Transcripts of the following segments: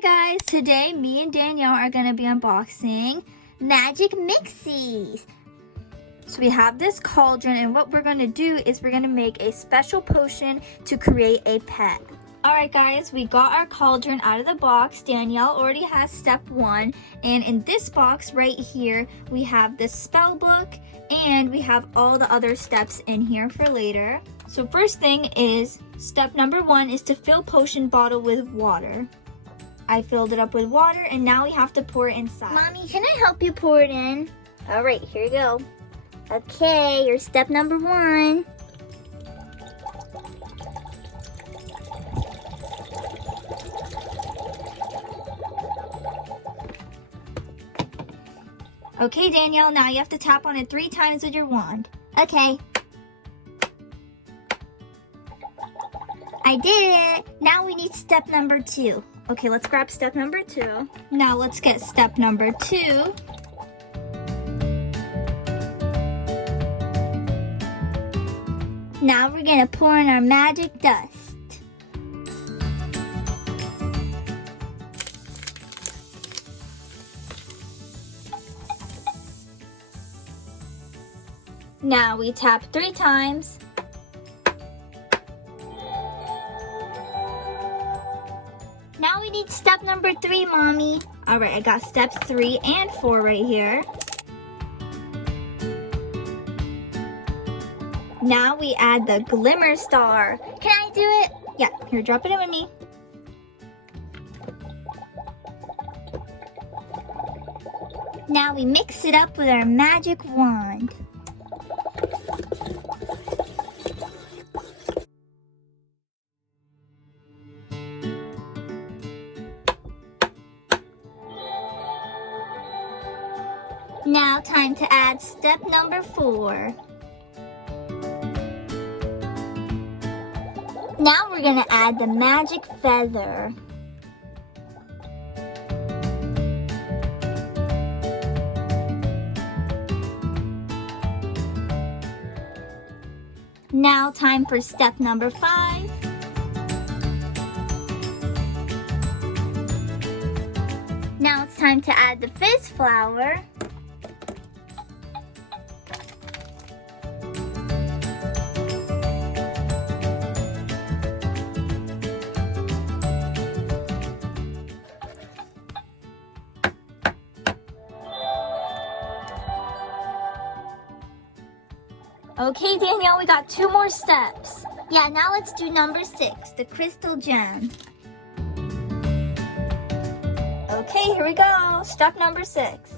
Hi guys, today me and Danielle are going to be unboxing Magic Mixies. So we have this cauldron, and what we're going to do is we're going to make a special potion to create a pet. Alright guys, we got our cauldron out of the box. Danielle already has step 1, and in this box right here we have the spell book and we have all the other steps in here for later. So first thing is, step number 1 is to fill potion bottle with water. I filled it up with water and now we have to pour it inside. Mommy, can I help you pour it in? All right, here you go. Okay, here's step number 1. Okay, Danielle, now you have to tap on it 3 times with your wand. Okay. I did it. Now we need step number 2. Okay, let's grab step number 2. Now let's get step number 2. Now we're gonna pour in our magic dust. Now we tap 3 times. Now we need step number 3, Mommy. All right, I got steps 3 and 4 right here. Now we add the glimmer star. Can I do it? Yeah, here, drop it in with me. Now we mix it up with our magic wand. Now time to add step number 4. Now we're gonna add the magic feather. Now time for step number 5. Now it's time to add the fizz flower. Okay, Danielle, we got 2 more steps. Yeah, now let's do number 6, the crystal gem. Okay, here we go. Step number 6.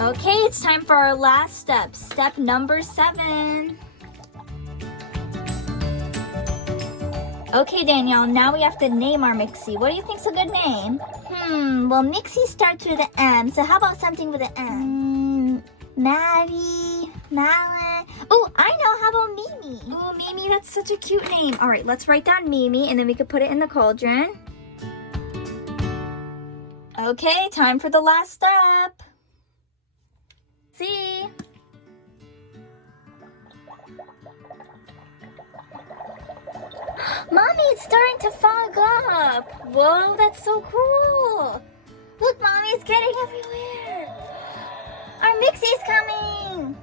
Okay, it's time for our last step. Step number 7. Okay, Danielle, now we have to name our Mixie. What do you think's a good name? Well, Mixie starts with an M, so how about something with an M? Maddie, Malin. Oh, I know, how about Mimi? Ooh, Mimi, that's such a cute name. All right, let's write down Mimi, and then we could put it in the cauldron. Okay, time for the last step. See? Mommy, it's starting to fog up. Whoa, that's so cool. Look, Mommy, it's getting everywhere. Our Mixie's coming.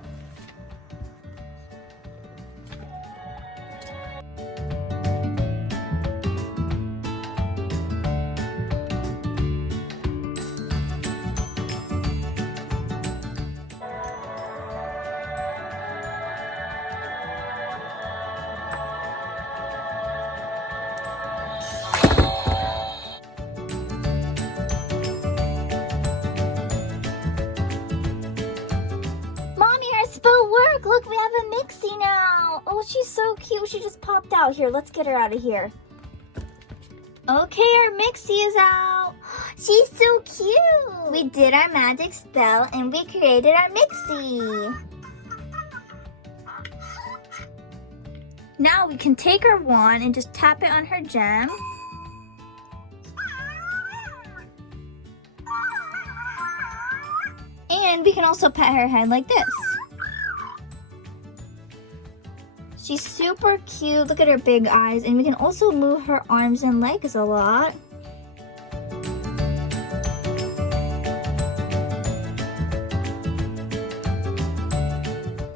Look, we have a Mixie now. Oh, she's so cute. She just popped out. Here, let's get her out of here. Okay, our Mixie is out. She's so cute. We did our magic spell and we created our Mixie. Now we can take our wand and just tap it on her gem. And we can also pat her head like this. She's super cute. Look at her big eyes. And we can also move her arms and legs a lot.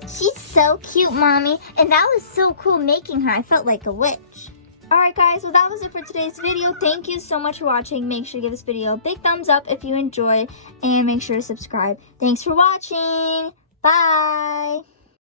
She's so cute, Mommy. And that was so cool making her. I felt like a witch. Alright guys, well that was it for today's video. Thank you so much for watching. Make sure to give this video a big thumbs up if you enjoyed. And make sure to subscribe. Thanks for watching. Bye.